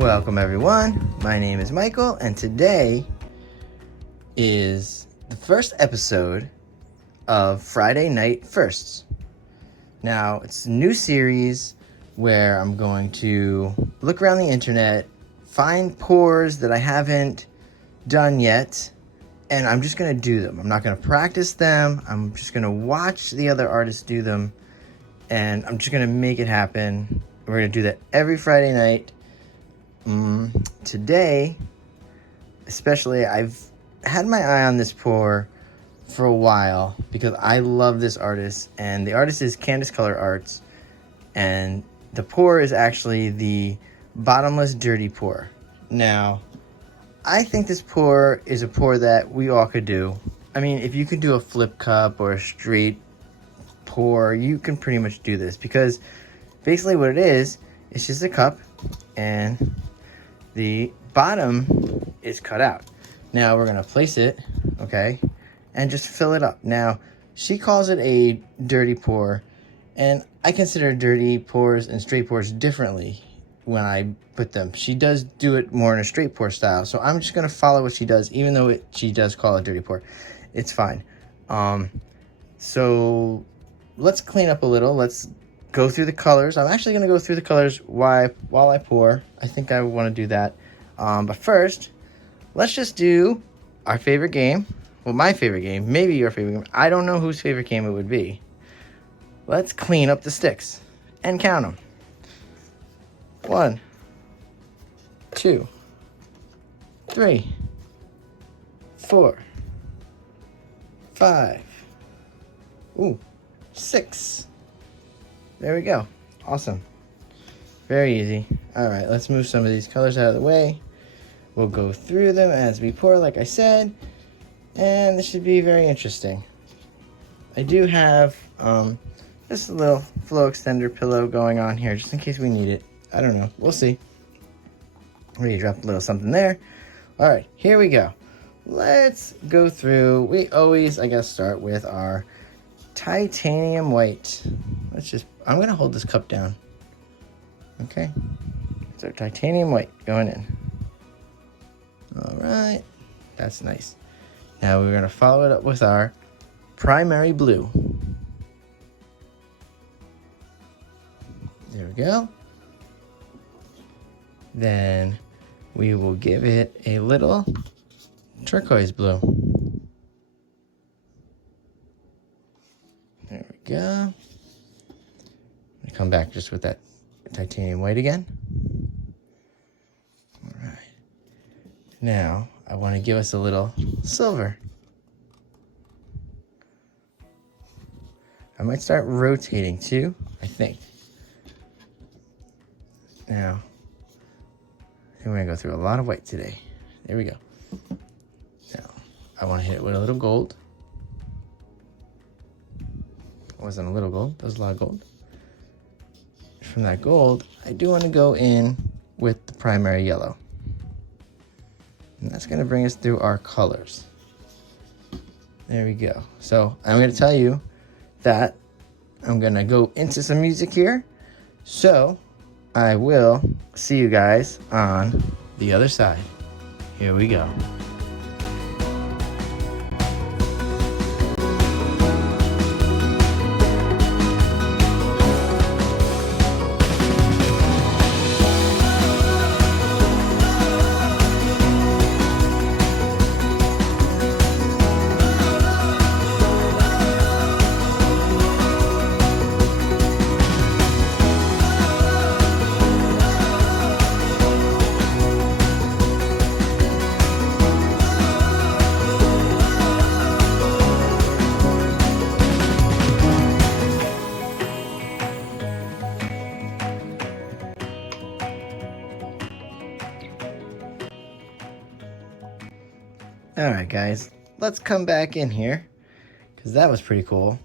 Welcome everyone, my name is Michael, and today is the first episode of Friday Night Firsts. Now, it's a new series where I'm going to look around the internet, find pours that I haven't done yet, and I'm just going to do them. I'm not going to practice them, I'm just going to watch the other artists do them, and I'm just going to make it happen. We're going to do that every Friday night. Today, especially, I've had my eye on this pour for a while because I love this artist, and the artist is Candice Color Art, and the pour is actually the Bottomless Dirty Pour. Now, I think this pour is a pour that we all could do. I mean, if you could do a flip cup or a straight pour, you can pretty much do this because basically what it is, it's just a cup and the bottom is cut out. Now we're gonna place it, okay, and just fill it up. Now, she calls it a dirty pour, and I consider dirty pours and straight pours differently when I put them. She does do it more in a straight pour style, so I'm just gonna follow what she does, even though she does call it dirty pour. It's fine. So let's clean up a little. Let's go through the colors. I'm actually going to go through the colors while I pour. I think I want to do that. But first, let's just do our favorite game. Well, my favorite game. Maybe your favorite game. I don't know whose favorite game it would be. Let's clean up the sticks and count them. 1, 2, 3, 4, 5. Ooh, 6. There we go. Awesome. Very easy. All right, let's move some of these colors out of the way. We'll go through them as we pour, like I said, and this should be very interesting. I do have just a little flow extender pillow going on here, just in case we need it. I don't know. We'll see. We dropped a little something there. All right, here we go. Let's go through. We always, I guess, start with our titanium white. I'm gonna hold this cup down. Okay, so titanium white going in. All right, that's nice. Now we're gonna follow it up with our primary blue. There we go. Then we will give it a little turquoise blue. There we go. Come back just with that titanium white again. All right. Now, I want to give us a little silver. I might start rotating too, I think. Now, I think we're going to go through a lot of white today. There we go. Now, I want to hit it with a little gold. It wasn't a little gold, that was a lot of gold. From that gold, I do want to go in with the primary yellow. And that's going to bring us through our colors. There we go. So I'm going to tell you that I'm going to go into some music here. So I will see you guys on the other side. Here we go. All right, guys, let's come back in here because that was pretty cool.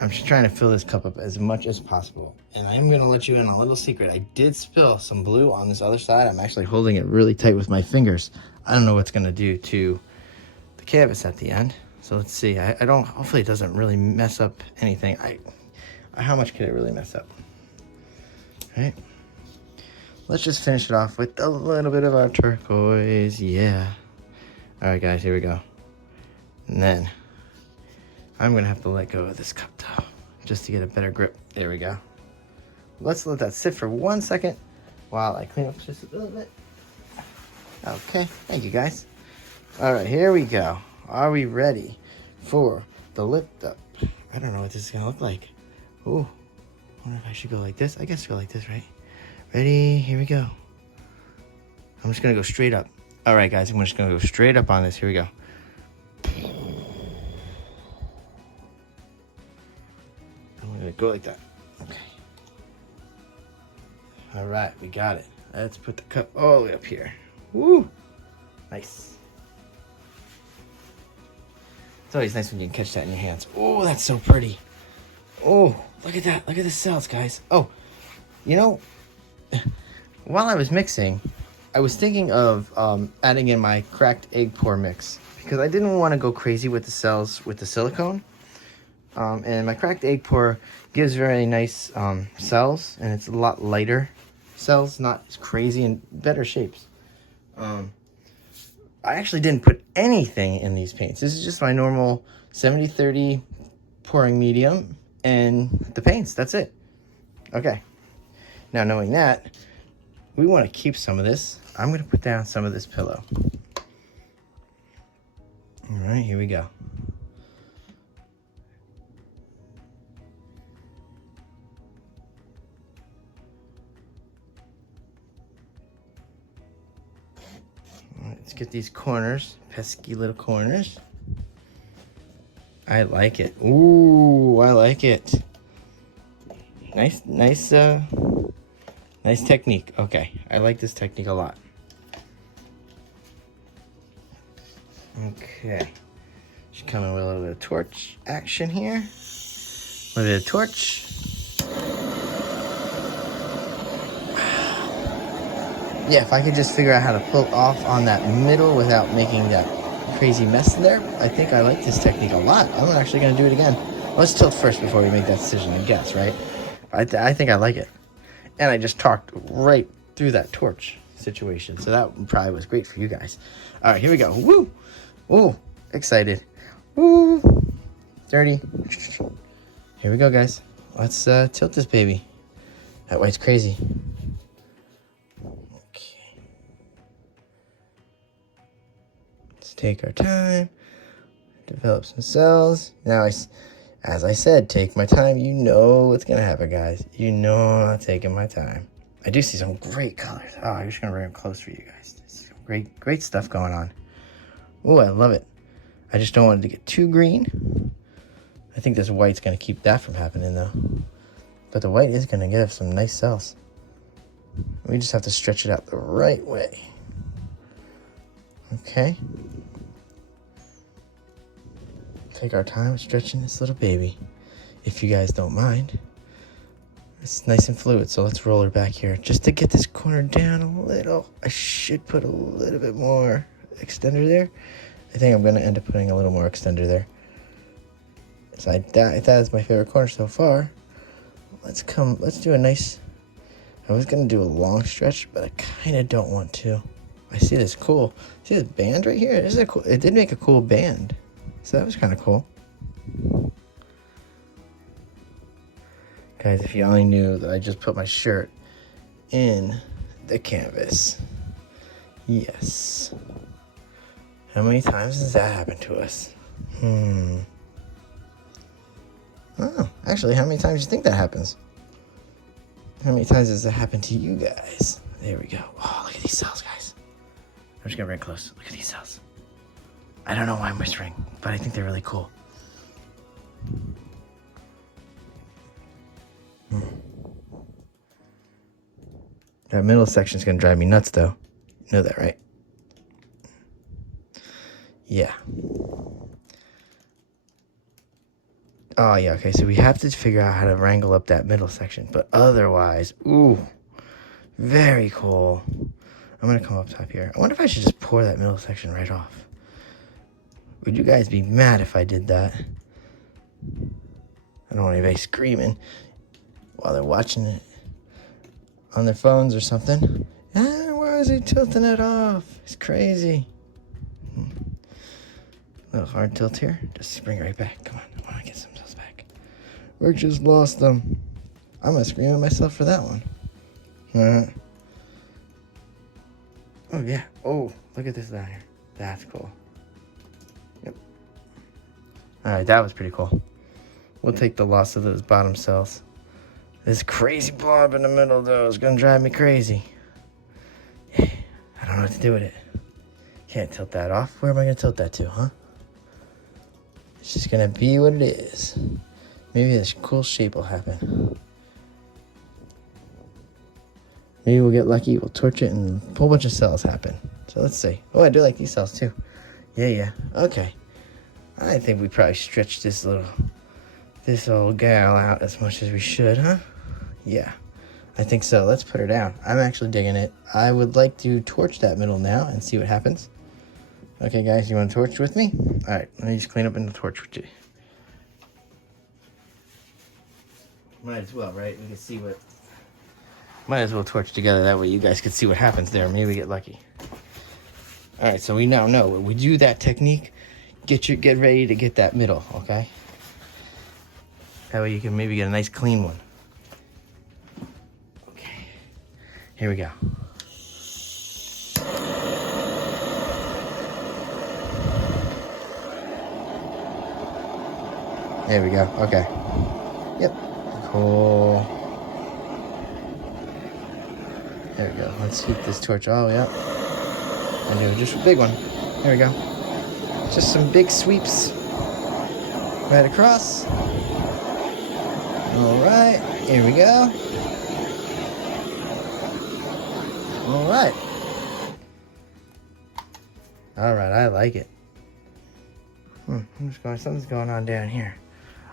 I'm just trying to fill this cup up as much as possible. And I am going to let you in on a little secret. I did spill some blue on this other side. I'm actually holding it really tight with my fingers. I don't know what's going to do to the canvas at the end. So let's see. I don't, hopefully it doesn't really mess up anything. How much could it really mess up? All right. let's just finish it off with a little bit of our turquoise. Yeah. All right, guys, here we go. And then I'm gonna have to let go of this cup though, just to get a better grip. There we go. Let's let that sit for 1 second while I clean up just a little bit. Okay, thank you guys. All right, here we go. Are we ready for the lift up? I don't know what this is gonna look like. Ooh, I wonder if I should go like this. I guess go like this, right? Ready, here we go. I'm just gonna go straight up. All right, guys, I'm just gonna go straight up on this. Here we go. I'm gonna go like that. Okay. All right, we got it. Let's put the cup all the way up here. Woo! Nice. It's always nice when you can catch that in your hands. Oh, that's so pretty. Oh, look at that. Look at the cells, guys. Oh, you know, while I was mixing, I was thinking of adding in my cracked egg pour mix because I didn't want to go crazy with the cells with the silicone. And my cracked egg pour gives very nice cells, and it's a lot lighter cells, not as crazy and better shapes. I actually didn't put anything in these paints. This is just my normal 70-30 pouring medium and the paints. That's it. Okay. Now, knowing that, we want to keep some of this. I'm going to put down some of this pillow. All right, here we go. Let's get these corners, pesky little corners. I like it. Ooh, I like it. Nice technique. Okay, I like this technique a lot. Okay, she's coming with a little bit of torch action here. A little bit of torch. Yeah, if I could just figure out how to pull off on that middle without making that crazy mess in there, I think I like this technique a lot. I'm actually going to do it again. Let's tilt first before we make that decision, I guess, right? I think I like it. And I just talked right through that torch situation, so that probably was great for you guys. All right, here we go. Woo! Ooh, excited. Woo! Dirty. Here we go, guys. Let's tilt this baby. That white's crazy. Take our time, develop some cells. Now, as I said, take my time. You know what's going to happen, guys. You know I'm not taking my time. I do see some great colors. Oh, I'm just going to bring them close for you guys. Great stuff going on. Oh, I love it. I just don't want it to get too green. I think this white's going to keep that from happening, though. But the white is going to give some nice cells. We just have to stretch it out the right way. Okay. Take our time stretching this little baby, if you guys don't mind. It's nice and fluid, so let's roll her back here. Just to get this corner down a little, I should put a little bit more extender there. I think I'm going to end up putting a little more extender there. So that is my favorite corner so far. Let's do a nice, I was going to do a long stretch, but I kind of don't want to. I see this cool, see this band right here? It did make a cool band. So that was kind of cool. Guys, if you only knew that I just put my shirt in the canvas. Yes. How many times has that happened to us? Oh, actually, how many times do you think that happens? How many times does that happen to you guys? There we go. Oh, look at these cells, guys. I'm just gonna bring it close. Look at these cells. I don't know why I'm whispering, but I think they're really cool. That middle section's gonna drive me nuts, though. You know that, right? Yeah. Oh, yeah, okay, so we have to figure out how to wrangle up that middle section, but otherwise, ooh, very cool. I'm gonna come up top here. I wonder if I should just pour that middle section right off. Would you guys be mad if I did that? I don't want anybody screaming while they're watching it. on their phones or something. Ah, why is he tilting it off? It's crazy. A little hard tilt here. Just bring it right back. Come on, I want to get some of those back. We just lost them. I'm gonna scream at myself for that one. Oh yeah. Oh, look at this down here. That's cool. Yep. All right, that was pretty cool. We'll take the loss of those bottom cells. This crazy blob in the middle, though, is gonna drive me crazy. I don't know what to do with it. Can't tilt that off. Where am I gonna tilt that to, huh? It's just gonna be what it is. Maybe this cool shape will happen. Maybe we'll get lucky, we'll torch it, and a whole bunch of cells happen. So let's see. Oh, I do like these cells, too. Yeah. Okay. I think we probably stretched this old gal out as much as we should, huh? Yeah, I think so. Let's put her down. I'm actually digging it. I would like to torch that middle now and see what happens. Okay, guys, you want to torch with me? All right, let me just clean up in the torch with you. Might as well, right? We can see what... Might as well torch together. That way you guys can see what happens there. Maybe we get lucky. All right, so we now know when we do that technique, get ready to get that middle, okay? That way you can maybe get a nice clean one. Okay, here we go. There we go, okay. Yep, cool. There we go, let's heat this torch all the way up. And do just a big one. There we go. Just some big sweeps right across. All right, here we go. All right. All right, I like it. Something's going on down here.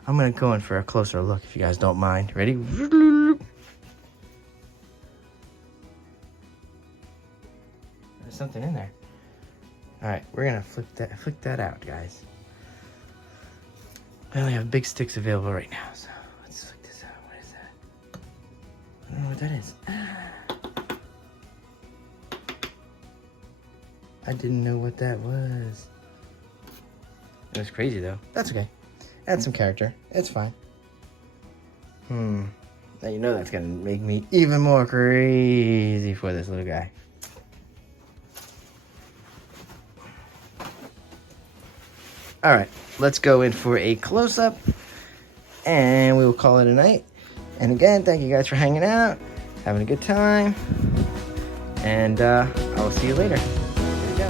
I'm gonna go in for a closer look if you guys don't mind. Ready? There's something in there. All right, we're gonna flick that out, guys. I only have big sticks available right now, so let's flick this out. What is that? I don't know what that is. I didn't know what that was. It was crazy though. That's okay. Add some character. It's fine. Now you know that's gonna make me even more crazy for this little guy. All right, let's go in for a close-up, and we will call it a night. And again, thank you guys for hanging out, having a good time, and I will see you later. Here we go.